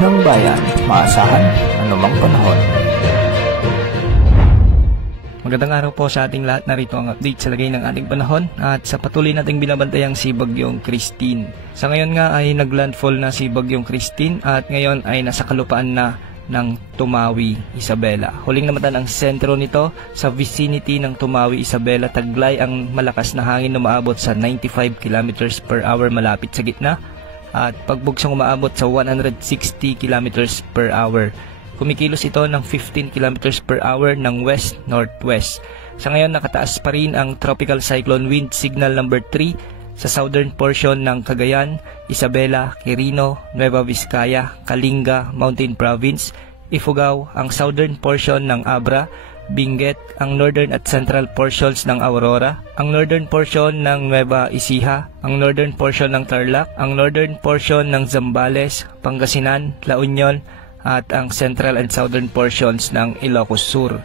ng bayan, maasahan anumang panahon. Magandang araw po sa ating lahat. Narito ang update sa lagay ng ating panahon at sa patuloy nating binabantayang si Bagyong Christine. Sa ngayon nga ay naglandfall na si Bagyong Christine at ngayon ay nasa kalupaan na ng Tumawi, Isabela. Huling namatan ang sentro nito sa vicinity ng Tumawi, Isabela. Taglay ang malakas na hangin na umaabot sa 95 km per hour malapit sa gitna at pagbugsong umaabot sa 160 km per hour. Kumikilos ito ng 15 km per hour ng west-northwest. Sa ngayon nakataas pa rin ang Tropical Cyclone Wind Signal number 3 sa southern portion ng Cagayan, Isabela, Quirino, Nueva Vizcaya, Kalinga, Mountain Province, Ifugao, ang southern portion ng Abra, Benguet, ang northern at central portions ng Aurora, ang northern portion ng Nueva Ecija, ang northern portion ng Tarlac, ang northern portion ng Zambales, Pangasinan, La Union, at ang central and southern portions ng Ilocos Sur.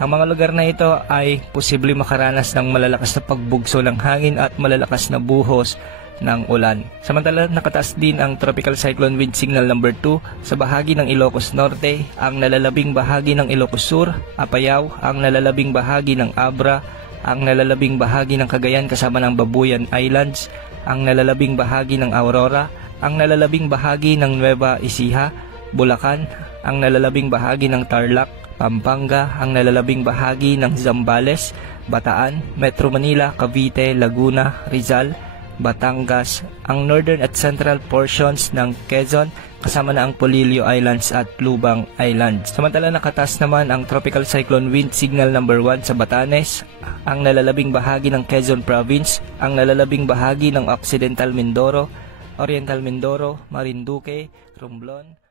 Ang mga lugar na ito ay posible makaranas ng malalakas na pagbugso ng hangin at malalakas na buhos ng ulan. Samantala, nakataas din ang Tropical Cyclone Wind Signal number 2 sa bahagi ng Ilocos Norte, ang nalalabing bahagi ng Ilocos Sur, Apayao, ang nalalabing bahagi ng Abra, ang nalalabing bahagi ng Cagayan kasama ng Babuyan Islands, ang nalalabing bahagi ng Aurora, ang nalalabing bahagi ng Nueva Ecija, Bulacan, ang nalalabing bahagi ng Tarlac, Pampanga, ang nalalabing bahagi ng Zambales, Bataan, Metro Manila, Cavite, Laguna, Rizal, Batangas, ang northern at central portions ng Quezon, kasama na ang Polillo Islands at Lubang Islands. Samantala nakataas naman ang Tropical Cyclone Wind Signal number 1 sa Batanes, ang nalalabing bahagi ng Quezon Province, ang nalalabing bahagi ng Occidental Mindoro, Oriental Mindoro, Marinduque, Romblon,